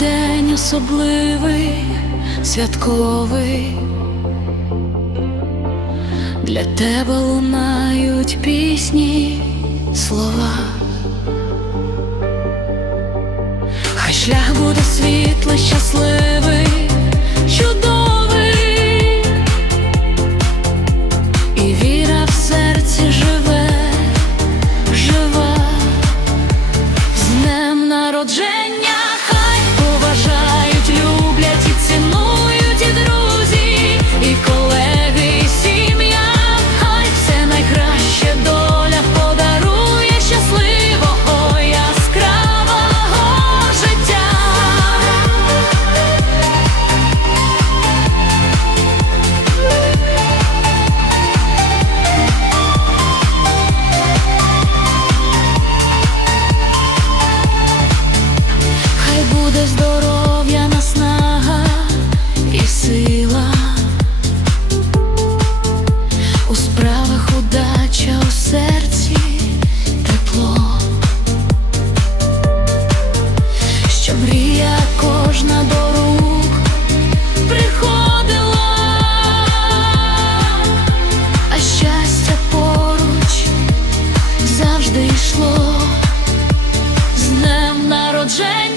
день особливий, святковий, для тебе лунають пісні слова, хай шлях буде світлий, щасливий. Це здоров'я, і сила, у справах удача у серці тепло, що мрія кожна до рук приходила, а щастя поруч завжди йшло. З днем народження.